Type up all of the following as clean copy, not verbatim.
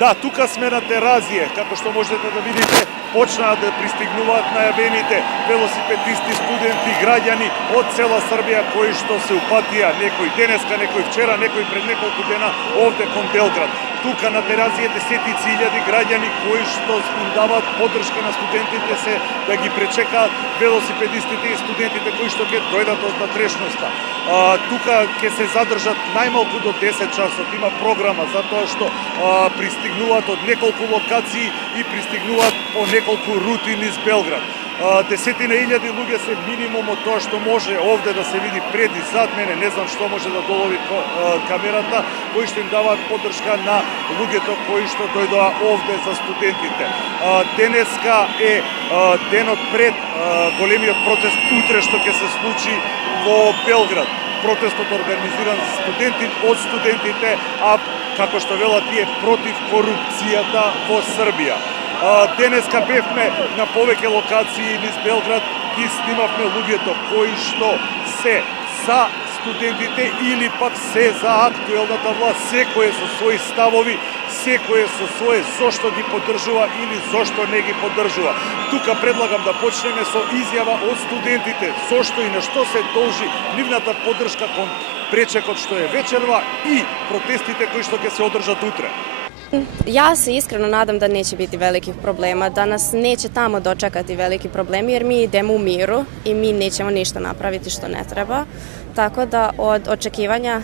Да, тука сме на Теразије, како што можете да видите, почнаа да пристигнуваат најавените велосипедисти, студенти, граѓани од цела Србија кои што се упатија, некој денеска, некој вчера, некој пред неколку дена овде кон Белград. Тука на Теразије десетици илјади граѓани кои што им даваат поддршка на студентите се да ги пречекаат велосипедистите и студентите кои што ќе дојдат од натрешноста. Тука ќе се задржат најмалку до 10 часот. Има програма затоа што пристигнуваат од неколку локации и пристигнуваат по неколку рути низ Белград. Десетина илјади луѓе се минимумот тоа што може овде да се види пред и зад мене, не знам што може да долови камерата, кои што им даваат поддршка на луѓето кои што дојдоа овде за студентите. Денеска е денот пред големиот протест утре што ќе се случи во Белград. Протестот организиран од студентите, а како што велат тие против корупцијата во Србија. Денеска бевме на повеќе локации низ Белград, ги снимавме луѓето кои што се за студентите или пак се за актуелната власт, секој со своји ставови, секој со свое зошто ги поддржува или зошто не ги поддржува. Тука предлагам да почнеме со изјава од студентите, зошто и на што се должи нивната поддршка кон пречекот што е вечерва и протестите кои што ќе се одржат утре. Ja se iskreno nadam da neće biti velikih problema, da nas neće tamo dočekati veliki problemi jer mi idemo u miru i mi nećemo ništa napraviti što ne treba. Tako da od očekivanja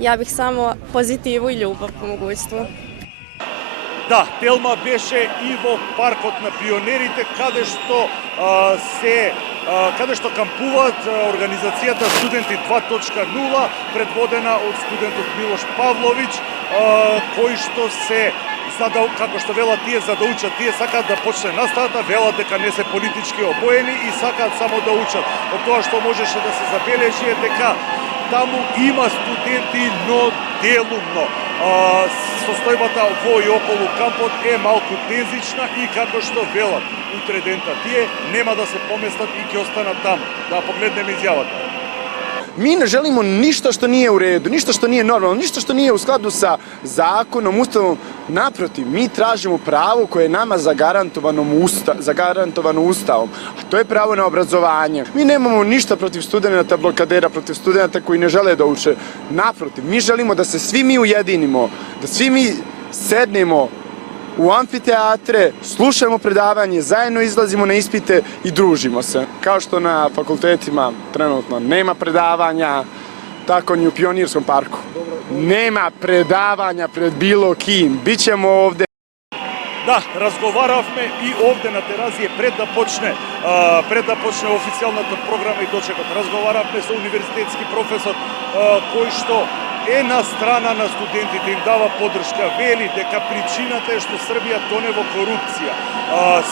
ja bih samo pozitivu i ljubav po mogućstvu. Да, Телма беше и во паркот на пионерите, каде што кампуваат организацијата Студенти 2.0, предводена од студентот Милош Павловиќ, кои што се како што велат тие за да учат, тие сакаат да почне наставата, велат дека не се политички обоени и сакаат само да учат. Од тоа што можеше да се забележи е дека таму има студенти, но делумно. Состојбата во и околу кампот е малку тензична и како што велат утре дента тие нема да се поместат и ќе останат таму. Да погледнеме изјавата. Mi ne želimo ništa što nije u redu, ništa što nije normalno, ništa što nije u skladu sa zakonom, ustavom. Naprotiv, mi tražimo pravo koje je nama zagarantovano ustavom, a to je pravo na obrazovanje. Mi nemamo ništa protiv studenta blokadera, protiv studenta koji ne žele da uče. Naprotiv, mi želimo da se svi mi ujedinimo, da svi mi sednemo u amfiteatre, slušamo predavanje, zajedno izlazimo na ispite i družimo se. Kao što na fakultetima trenutno nema predavanja, tako ni u Pionirskom parku. Nema predavanja pred bilo kim. Bićemo ovde. Да, разговаравме и овде на Теразије пред да почне официјалната програма и дочекот. Разговаравме со универзитетски професор кој што е на страна на студентите, им дава поддршка, вели дека причината е што Србија тоне во корупција.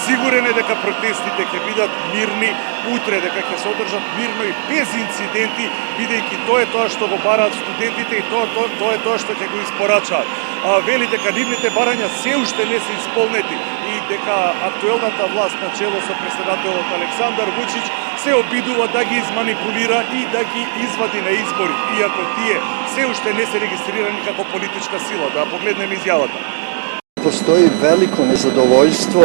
Сигурен е дека протестите ќе бидат мирни утре, дека ќе се одржат мирно и без инциденти, бидејќи тоа е тоа што го бараат студентите и тоа е тоа што ќе го испорачаат. Вели дека нивните барања се уште не се исполнети и дека актуелната власт на чело со претседателот Александар Вучиќ се обидува да ги изманипулира и да ги извади на избори, иако тие се уште не се регистрирани како политичка сила. Да погледнеме изјавата. Postoji veliko nezadovoljstvo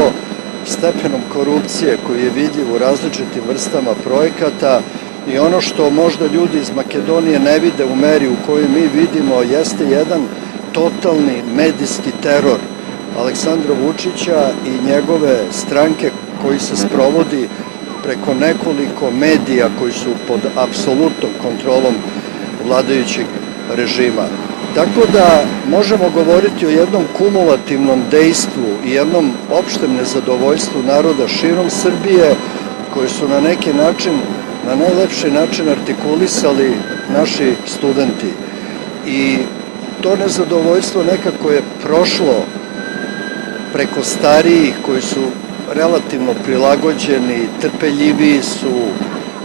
stepenom korupcije koji je vidljiv u različitim vrstama projekata i ono što možda ljudi iz Makedonije ne vide u meri u kojoj mi vidimo jeste jedan totalni medijski teror Aleksandra Vučića i njegove stranke koji se sprovodi preko nekoliko medija koji su pod apsolutnom kontrolom vladajućeg režima. Tako da možemo govoriti o jednom kumulativnom dejstvu i jednom opštem nezadovoljstvu naroda širom Srbije koji su na neki način, na najlepši način artikulisali naši studenti. I to nezadovoljstvo nekako je prošlo preko starijih koji su relativno prilagođeni, trpeljiviji su,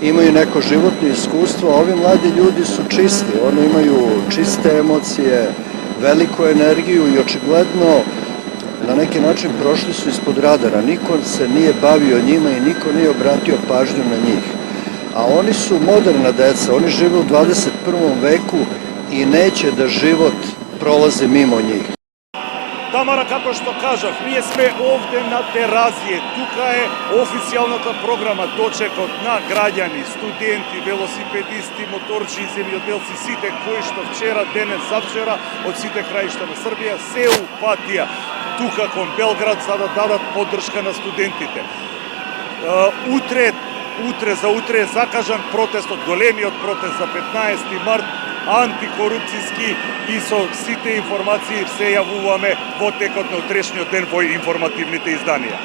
imaju neko životno iskustvo, a ovi mladi ljudi su čisti, oni imaju čiste emocije, veliku energiju i očigledno na neki način prošli su ispod radara. Niko se nije bavio njima i niko nije obratio pažnju na njih. A oni su moderna deca, oni žive u 21. veku i neće da život prolazi mimo njih. Тамара, како што кажав, ние сме овде на Теразије. Тука е официјалната програма, дочекот на граѓани, студенти, велосипедисти, моторчи, земјоделци, сите кои што вчера, денес, завчера, од сите краишта на Србија се упатија тука кон Белград за да дадат поддршка на студентите. Утре е закажан протестот, големиот протест за 15 март, антикорупцијски, и со сите информации се јавуваме во текот на утрешниот ден во информативните изданија.